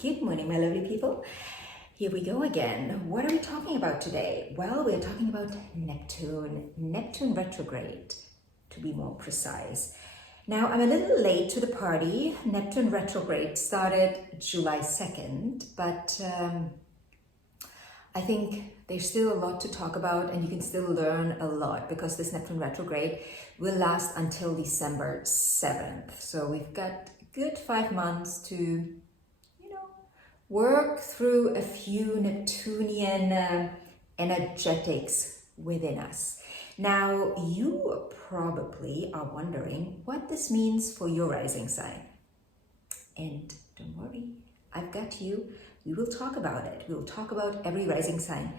Good morning, my lovely people. Here we go again. What are we talking about today? Well, we're talking about Neptune Retrograde, to be more precise. Now, I'm a little late to the party. Neptune Retrograde started July 2nd, but I think there's still a lot to talk about and you can still learn a lot because this Neptune Retrograde will last until December 7th. So we've got a good 5 months to work through a few Neptunian energetics within us. Now, you probably are wondering what this means for your rising sign. And don't worry, I've got you. We will talk about it. We will talk about every rising sign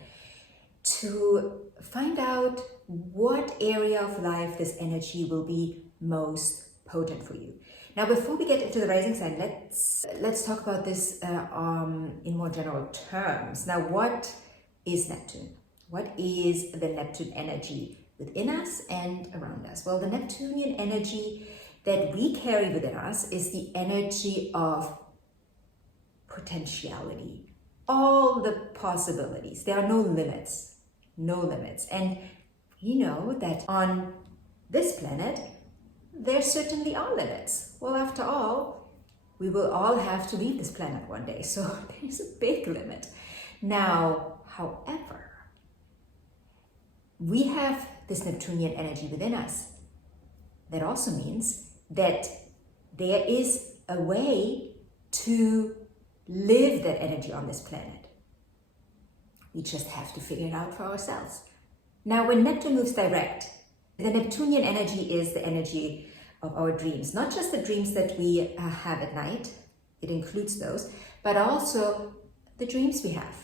to find out what area of life this energy will be most potent for you. Now, before we get into the rising sign, let's talk about this in more general terms. Now, what is Neptune? What is the Neptune energy within us and around us? Well, the Neptunian energy that we carry within us is the energy of potentiality, all the possibilities. There are no limits, no limits. And you know that on this planet, there certainly are limits. Well, after all, we will all have to leave this planet one day, so there's a big limit. Now, however, we have this Neptunian energy within us. That also means that there is a way to live that energy on this planet. We just have to figure it out for ourselves. Now, when Neptune moves direct, the Neptunian energy is the energy of our dreams, not just the dreams that we have at night, it includes those, but also the dreams we have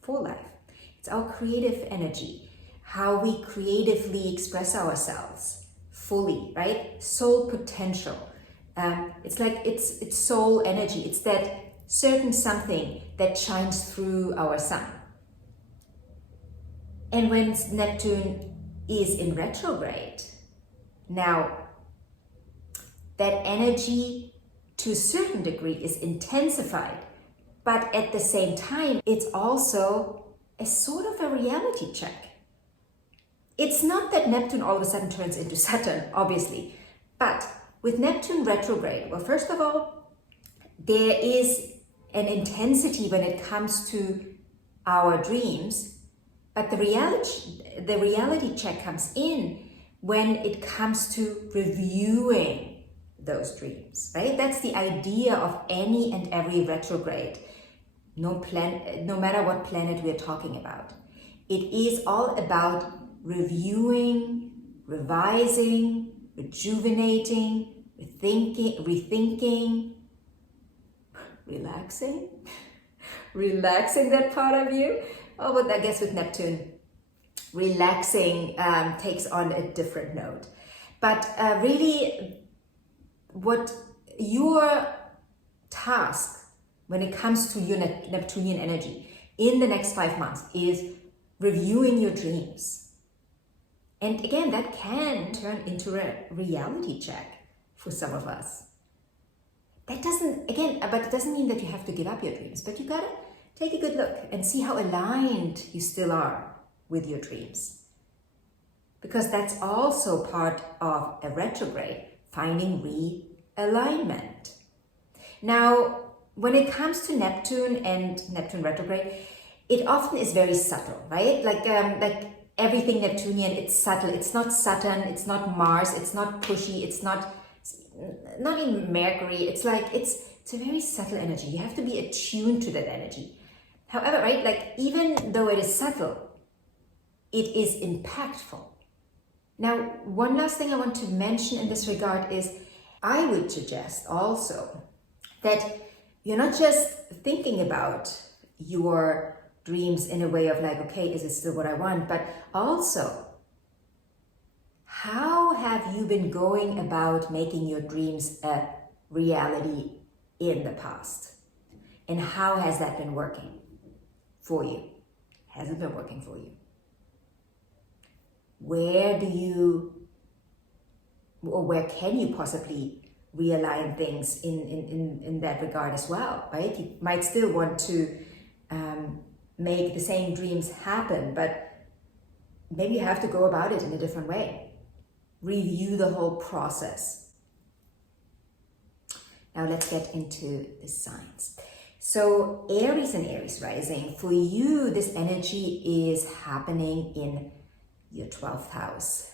for life. It's our creative energy, how we creatively express ourselves fully, right? Soul potential. It's like it's soul energy. It's that certain something that shines through our sun. And when Neptune is in retrograde, now that energy to a certain degree is intensified, but at the same time, it's also a sort of a reality check. It's not that Neptune all of a sudden turns into Saturn, obviously, but with Neptune retrograde, well, first of all, there is an intensity when it comes to our dreams, but the reality check comes in when it comes to reviewing those dreams, right? That's the idea of any and every retrograde, no matter what planet we're talking about. It is all about reviewing, revising, rejuvenating, rethinking, relaxing that part of you. Oh, but I guess with Neptune, relaxing takes on a different note. But really, what your task when it comes to your Neptunian energy in the next 5 months is reviewing your dreams. And again, that can turn into a reality check for some of us. But it doesn't mean that you have to give up your dreams, but you gotta take a good look and see how aligned you still are with your dreams. Because that's also part of a retrograde, finding realignment. Now, when it comes to Neptune and Neptune retrograde, it often is very subtle, right? Like everything Neptunian, it's subtle. It's not Saturn, it's not Mars, it's not pushy, it's not even Mercury. It's like, it's a very subtle energy. You have to be attuned to that energy. However, right, like even though it is subtle, it is impactful. Now, one last thing I want to mention in this regard is I would suggest also that you're not just thinking about your dreams in a way of like, okay, is it still what I want? But also, how have you been going about making your dreams a reality in the past? And how has that been working for you? Has it been working for you? Where can you possibly realign things in that regard as well, right? You might still want to make the same dreams happen, but maybe you have to go about it in a different way. Review the whole process. Now let's get into the signs. So Aries and Aries Rising, for you, this energy is happening in your 12th house.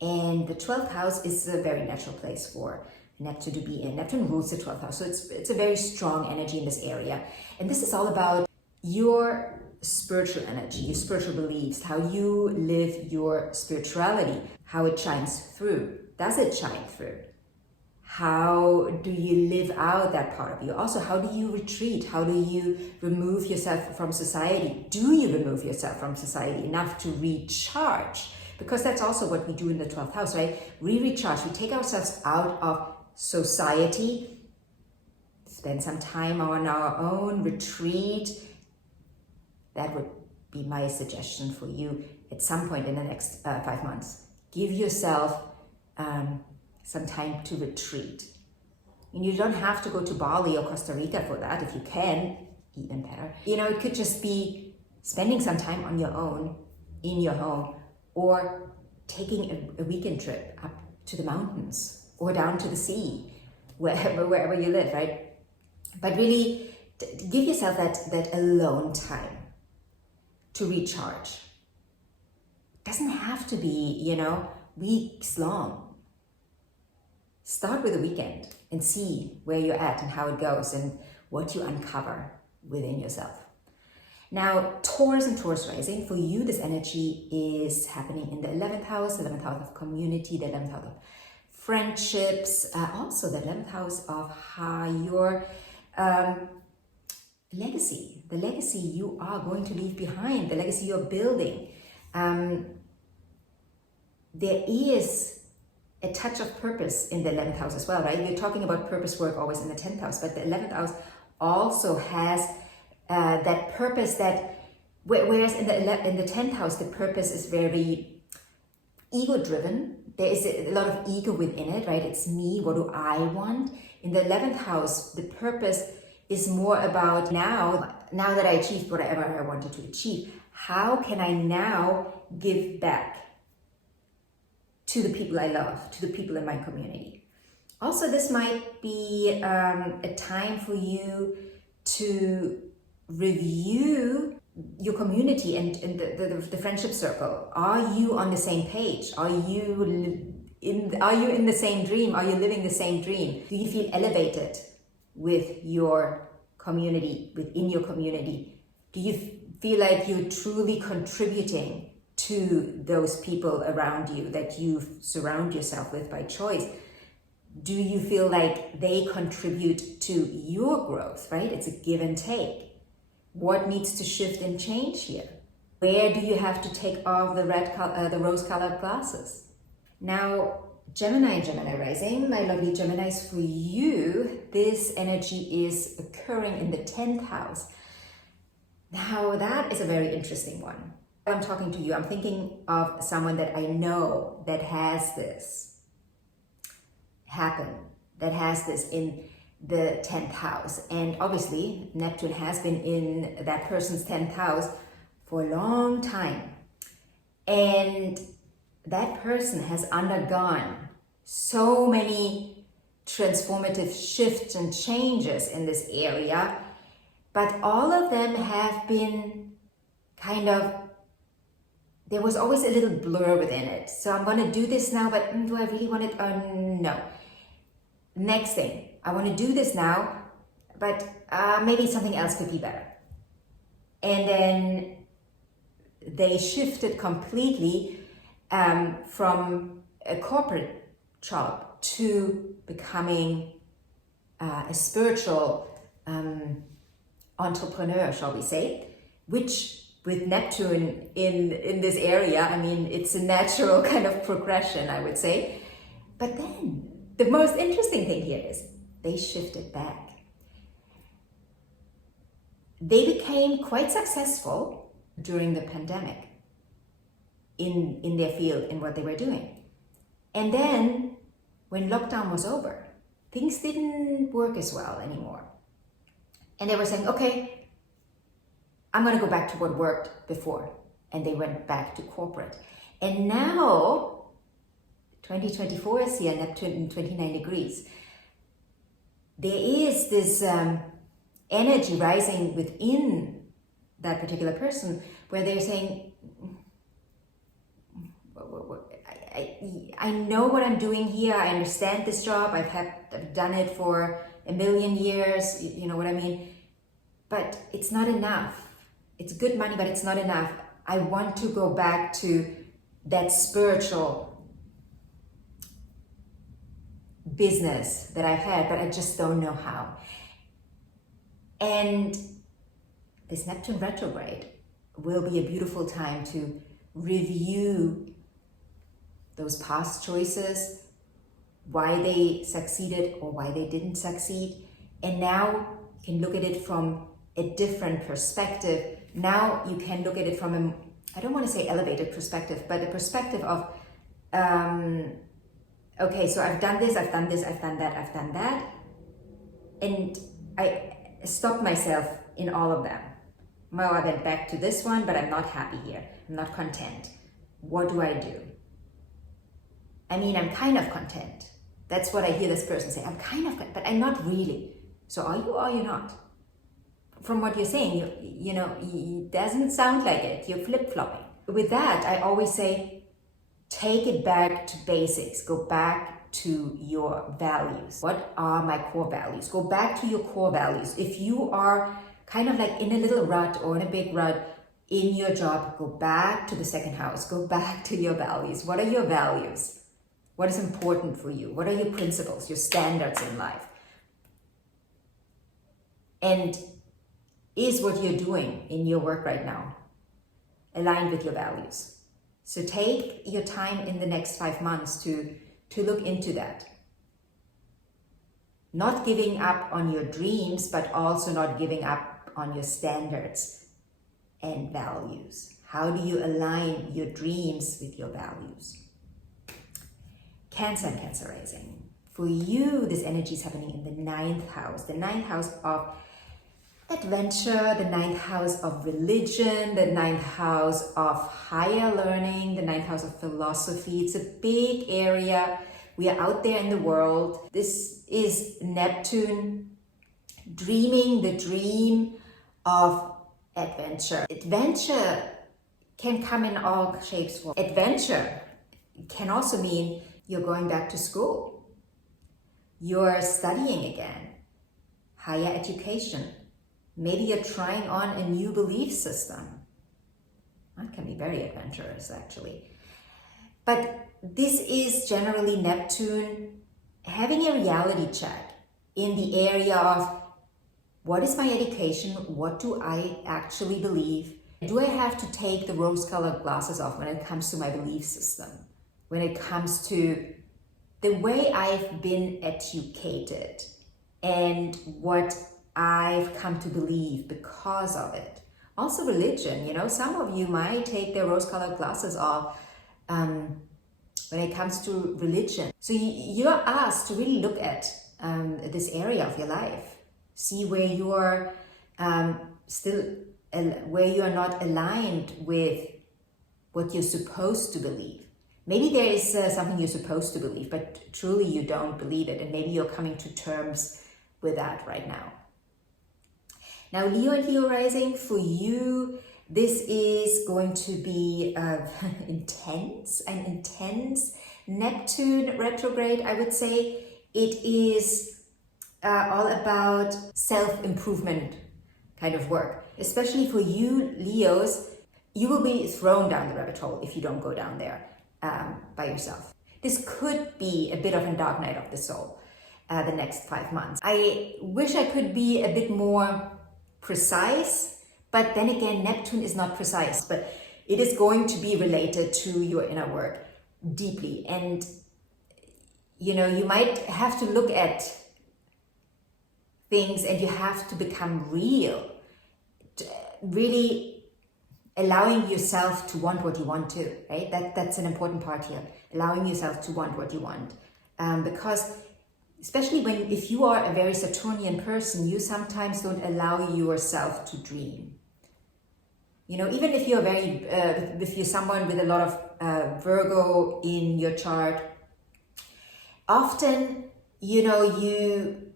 And the 12th house is a very natural place for Neptune to be in. Neptune rules the 12th house, so it's a very strong energy in this area. And this is all about your spiritual energy, your spiritual beliefs, how you live your spirituality, how it shines through. Does it shine through? How do you live out that part of you? Also, how do you retreat? How do you remove yourself from society? Do you remove yourself from society enough to recharge? Because that's also what we do in the 12th house, right? We recharge, we take ourselves out of society, spend some time on our own, retreat. That would be my suggestion for you at some point in the next 5 months. Give yourself some time to retreat. And you don't have to go to Bali or Costa Rica for that. If you can, even better. You know, it could just be spending some time on your own, in your home, or taking a weekend trip up to the mountains or down to the sea, wherever you live, right? But really, give yourself that alone time to recharge. It doesn't have to be, you know, weeks long. Start with a weekend and see where you're at and how it goes and what you uncover within yourself. Now, Taurus and Taurus Rising, for you, this energy is happening in the 11th house of community, the 11th house of friendships, also the 11th house of your legacy, the legacy you are going to leave behind, the legacy you're building. There is a touch of purpose in the 11th house as well, right? You're talking about purpose work always in the 10th house, but the 11th house also has that purpose that, whereas in the 10th house, the purpose is very ego-driven. There is a lot of ego within it, right? It's me, what do I want? In the 11th house, the purpose is more about now that I achieved whatever I wanted to achieve, how can I now give back to the people I love, to the people in my community? Also, this might be a time for you to review your community and the friendship circle. Are you on the same page? Are you in the same dream? Are you living the same dream? Do you feel elevated with your community, within your community? Do you feel like you're truly contributing to those people around you that you surround yourself with by choice? Do you feel like they contribute to your growth, right? It's a give and take. What needs to shift and change here? Where do you have to take off the rose-colored glasses? Now, Gemini and Gemini Rising, my lovely Geminis, for you, this energy is occurring in the 10th house. Now, that is a very interesting one. I'm talking to you, I'm thinking of someone that I know that has this happen, that has this in the 10th house. And obviously, Neptune has been in that person's 10th house for a long time. And that person has undergone so many transformative shifts and changes in this area, but all of them have been kind of, there was always a little blur within it. So I'm going to do this now, but do I really want it? No. Next thing, I want to do this now, but maybe something else could be better. And then they shifted completely from a corporate job to becoming a spiritual entrepreneur, shall we say, which with Neptune in this area, I mean, it's a natural kind of progression, I would say. But then the most interesting thing here is they shifted back. They became quite successful during the pandemic in their field, in what they were doing. And then when lockdown was over, things didn't work as well anymore. And they were saying, okay, I'm going to go back to what worked before. And they went back to corporate. And now, 2024 is here, Neptune in 29 degrees. There is this energy rising within that particular person where they're saying, I know what I'm doing here. I understand this job. I've done it for a million years. You know what I mean? But it's not enough. It's good money, but it's not enough. I want to go back to that spiritual business that I've had, but I just don't know how. And this Neptune retrograde will be a beautiful time to review those past choices, why they succeeded or why they didn't succeed. And now you can look at it from a different perspective. Now you can look at it from a, I don't want to say elevated perspective, but a perspective of, okay, so I've done this, I've done this, I've done that, I've done that. And I stopped myself in all of them. Well, I went back to this one, but I'm not happy here. I'm not content. What do I do? I mean, I'm kind of content. That's what I hear this person say. I'm kind of content, but I'm not really. So are you or are you not? From what you're saying, you know, it doesn't sound like it. You're flip-flopping. With that, I always say, take it back to basics. Go back to your values. What are my core values? Go back to your core values. If you are kind of like in a little rut or in a big rut in your job, go back to the second house. Go back to your values. What are your values? What is important for you? What are your principles, your standards in life? And is what you're doing in your work right now aligned with your values? So take your time in the next 5 months to look into that. Not giving up on your dreams, but also not giving up on your standards and values. How do you align your dreams with your values? Cancer and Cancer Rising. For you, this energy is happening in the 9th house. The 9th house of adventure, the 9th house of religion, the 9th house of higher learning, the 9th house of philosophy. It's a big area. We are out there in the world. This is Neptune dreaming the dream of adventure. Adventure can come in all shapes. Adventure can also mean you're going back to school. You're studying again. Higher education. Maybe you're trying on a new belief system. That can be very adventurous, actually. But this is generally Neptune having a reality check in the area of what is my education? What do I actually believe? Do I have to take the rose-colored glasses off when it comes to my belief system? When it comes to the way I've been educated and what I've come to believe because of it. Also religion, you know, some of you might take their rose-colored glasses off when it comes to religion. So you're asked to really look at this area of your life. See where you're where you are not aligned with what you're supposed to believe. Maybe there is something you're supposed to believe, but truly you don't believe it, and maybe you're coming to terms with that right now. Now, Leo and Leo Rising, for you, this is going to be intense Neptune retrograde, I would say. It is all about self-improvement kind of work. Especially for you, Leos, you will be thrown down the rabbit hole if you don't go down there by yourself. This could be a bit of a dark night of the soul the next 5 months. I wish I could be a bit more precise, but then again, Neptune is not precise, but it is going to be related to your inner work deeply. And, you know, you might have to look at things and you have to become real, really allowing yourself to want what you want to, right? That's an important part here, allowing yourself to want what you want. Because especially if you are a very Saturnian person, you sometimes don't allow yourself to dream. You know, even if you're if you're someone with a lot of Virgo in your chart, often, you know, you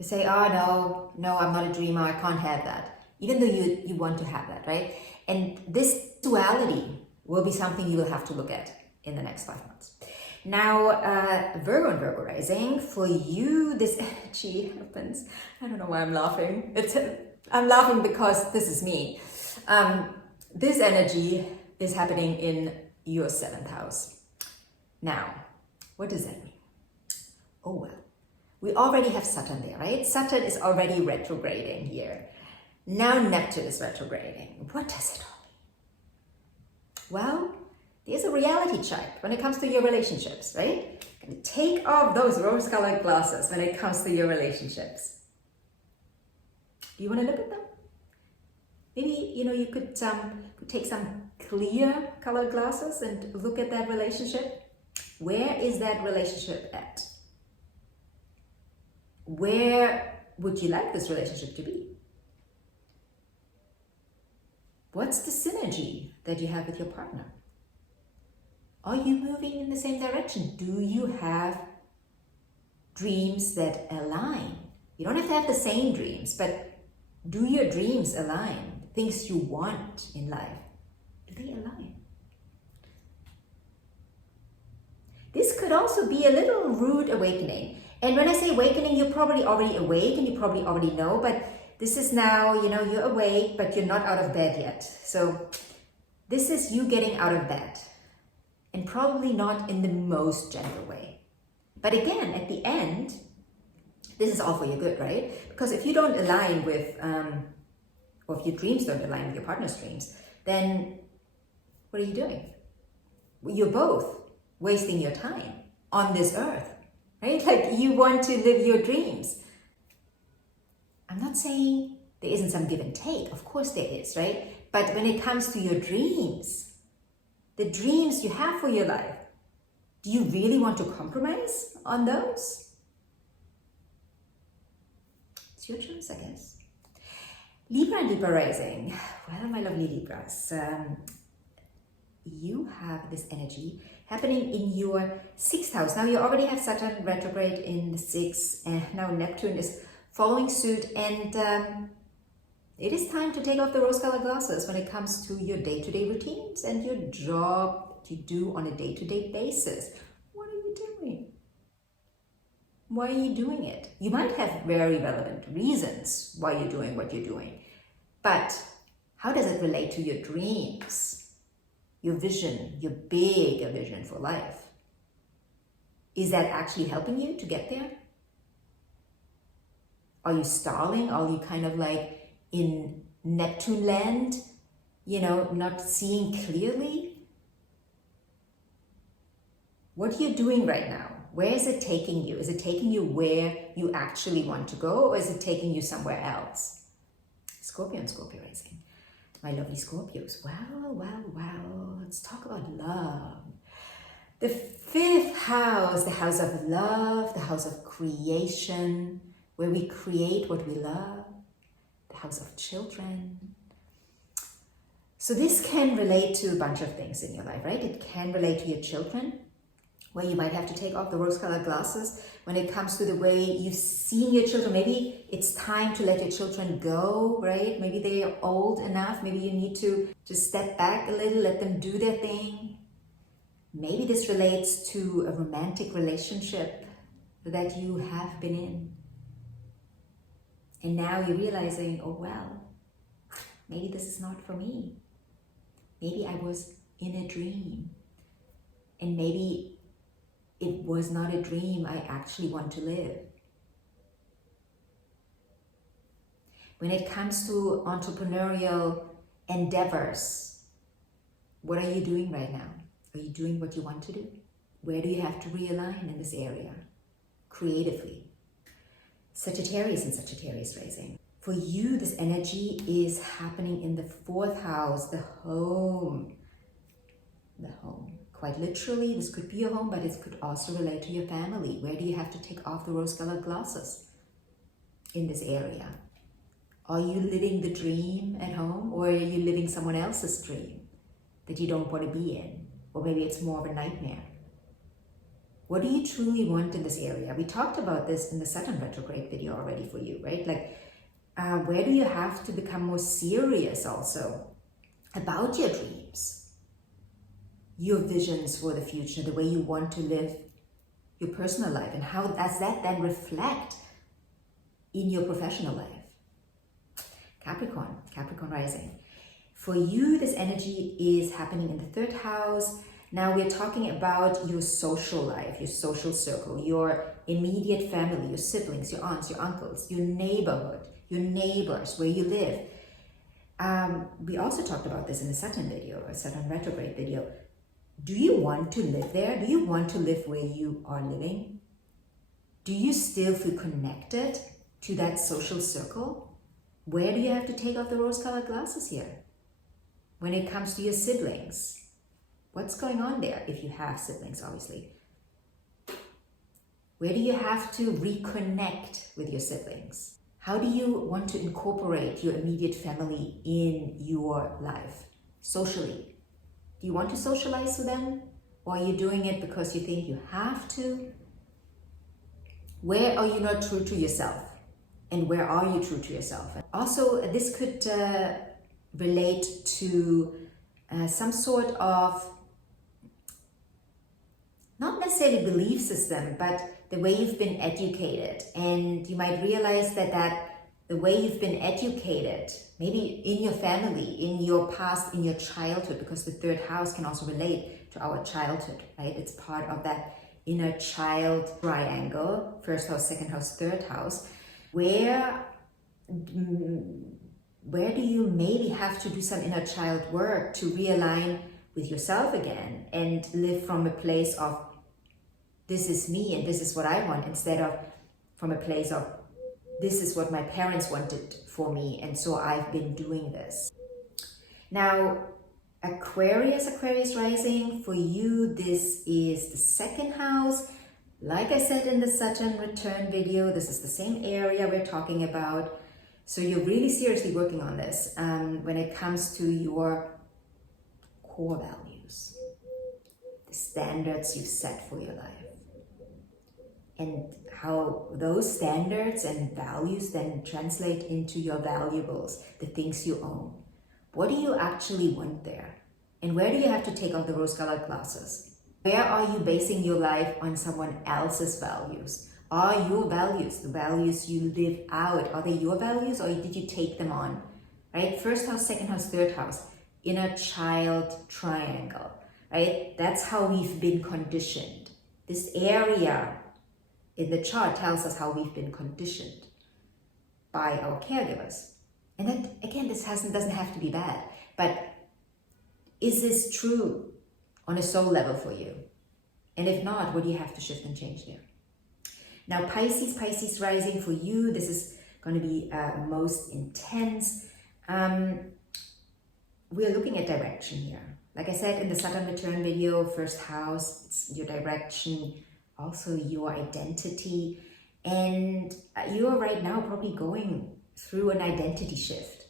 say, oh, no, I'm not a dreamer, I can't have that. Even though you want to have that, right? And this duality will be something you will have to look at in the next 5 months. Now, Virgo and Virgo Rising, for you, this energy happens. I don't know why I'm laughing. I'm laughing because this is me. This energy is happening in your 7th house. Now, what does that mean? Oh, well, we already have Saturn there, right? Saturn is already retrograding here. Now Neptune is retrograding. What does it all mean? Well, there's a reality check when it comes to your relationships, right? Take off those rose-colored glasses when it comes to your relationships. Do you want to look at them? Maybe, you know, you could take some clear colored glasses and look at that relationship. Where is that relationship at? Where would you like this relationship to be? What's the synergy that you have with your partner? Are you moving in the same direction? Do you have dreams that align? You don't have to have the same dreams, but do your dreams align? Things you want in life, do they align? This could also be a little rude awakening. And when I say awakening, you're probably already awake and you probably already know, but this is now, you know, you're awake, but you're not out of bed yet. So this is you getting out of bed, and probably not in the most gentle way. But again, at the end, this is all for your good, right? Because if you don't align with, or if your dreams don't align with your partner's dreams, then what are you doing? You're both wasting your time on this earth, right? Like, you want to live your dreams. I'm not saying there isn't some give and take. Of course there is, right? But when it comes to your dreams, the dreams you have for your life, do you really want to compromise on those? It's your choice, I guess. Libra and Libra Rising. Well, my lovely Libras, you have this energy happening in your 6th house. Now, you already have Saturn retrograde in the 6th, and now Neptune is following suit, and it is time to take off the rose-colored glasses when it comes to your day-to-day routines and your job you do on a day-to-day basis. What are you doing? Why are you doing it? You might have very relevant reasons why you're doing what you're doing, but how does it relate to your dreams, your vision, your bigger vision for life? Is that actually helping you to get there? Are you stalling? Are you kind of like in Neptune land, you know, not seeing clearly? What are you doing right now? Where is it taking you? Is it taking you where you actually want to go, or is it taking you somewhere else? Scorpio and Scorpio Rising. My lovely Scorpios. Well, let's talk about love. The 5th house, the house of love, the house of creation, where we create what we love, the house of children. So this can relate to a bunch of things in your life, right? It can relate to your children, where you might have to take off the rose-colored glasses when it comes to the way you see your children. Maybe it's time to let your children go, right? Maybe they are old enough. Maybe you need to just step back a little, let them do their thing. Maybe this relates to a romantic relationship that you have been in. And now you're realizing, oh, well, maybe this is not for me. Maybe I was in a dream. And maybe it was not a dream I actually want to live. When it comes to entrepreneurial endeavors, what are you doing right now? Are you doing what you want to do? Where do you have to realign in this area? Creatively. Sagittarius and Sagittarius Rising. For you, this energy is happening in the 4th house, the home. Quite literally, this could be your home, but it could also relate to your family. Where do you have to take off the rose-colored glasses in this area? Are you living the dream at home, or are you living someone else's dream that you don't want to be in? Or maybe it's more of a nightmare. What do you truly want in this area? We talked about this in the Saturn retrograde video already for you, right? Like, where do you have to become more serious also about your dreams, your visions for the future, the way you want to live your personal life, and how does that then reflect in your professional life? Capricorn Rising. For you, this energy is happening in the 3rd house. Now we're talking about your social life, your social circle, your immediate family, your siblings, your aunts, your uncles, your neighborhood, your neighbors, where you live. We also talked about this in the Saturn video, or Saturn retrograde video. Do you want to live there? Do you want to live where you are living? Do you still feel connected to that social circle? Where do you have to take off the rose-colored glasses here? When it comes to your siblings, what's going on there if you have siblings, obviously? Where do you have to reconnect with your siblings? How do you want to incorporate your immediate family in your life socially? Do you want to socialize with them? Or are you doing it because you think you have to? Where are you not true to yourself? And where are you true to yourself? Also, this could relate to some sort of, not necessarily belief system, but the way you've been educated. And you might realize that the way you've been educated, maybe in your family, in your past, in your childhood, because the 3rd house can also relate to our childhood, right? It's part of that inner child triangle, 1st house, 2nd house, 3rd house, where do you maybe have to do some inner child work to realign with yourself again and live from a place of this is me and this is what I want, instead of from a place of this is what my parents wanted for me and so I've been doing this. Now, Aquarius Rising, for you, this is the 2nd house. Like I said in the Saturn return video, this is the same area we're talking about. So you're really seriously working on this when it comes to your core values, the standards you've set for your life, and how those standards and values then translate into your valuables, the things you own. What do you actually want there? And where do you have to take off the rose-colored glasses? Where are you basing your life on someone else's values? Are your values, the values you live out, are they your values, or did you take them on? Right? 1st house, 2nd house, 3rd house, inner child triangle, right? That's how we've been conditioned. This area in the chart tells us how we've been conditioned by our caregivers. And that, again, this doesn't have to be bad, but is this true on a soul level for you? And if not, what do you have to shift and change there? Now, Pisces Rising, for you, this is going to be most intense. We're looking at direction here. Like I said in the Saturn return video, 1st house, it's your direction, also your identity. And you are right now probably going through an identity shift.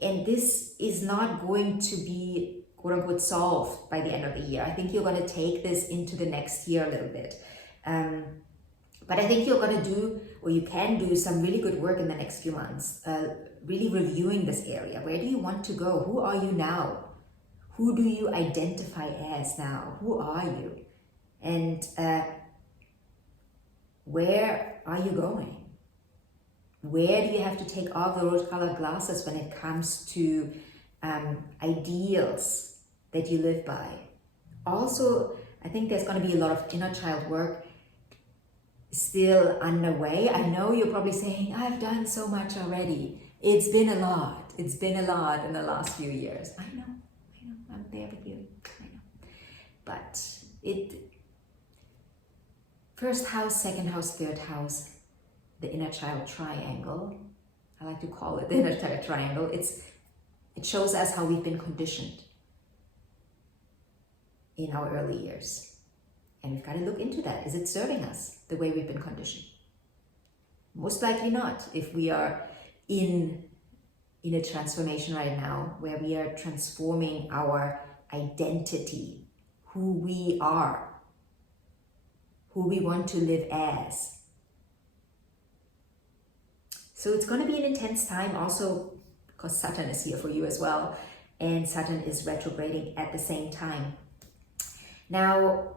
And this is not going to be, quote unquote, solved by the end of the year. I think you're going to take this into the next year a little bit. But I think you're going to do, or you can do, some really good work in the next few months, really reviewing this area. Where do you want to go? Who are you now? Who do you identify as now? Who are you? And where are you going? Where do you have to take off the rose-colored glasses when it comes to ideals that you live by? Also, I think there's going to be a lot of inner child work still underway. I know you're probably saying, I've done so much already. It's been a lot. It's been a lot in the last few years. I know, I'm there with you. I know. But first house, 2nd house, 3rd house, the inner child triangle. I like to call it the inner child triangle. It shows us how we've been conditioned. in our early years. And we've got to look into that. Is it serving us the way we've been conditioned? Most likely not, if we are in a transformation right now where we are transforming our identity, who we are, who we want to live as. So it's going to be an intense time also because Saturn is here for you as well, and Saturn is retrograding at the same time. Now,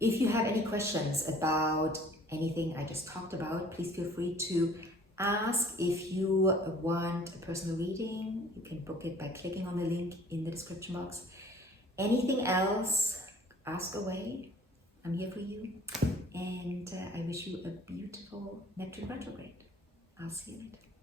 if you have any questions about anything I just talked about, please feel free to ask. If you want a personal reading, you can book it by clicking on the link in the description box. Anything else, ask away. I'm here for you. And I wish you a beautiful Neptune retrograde. I'll see you later.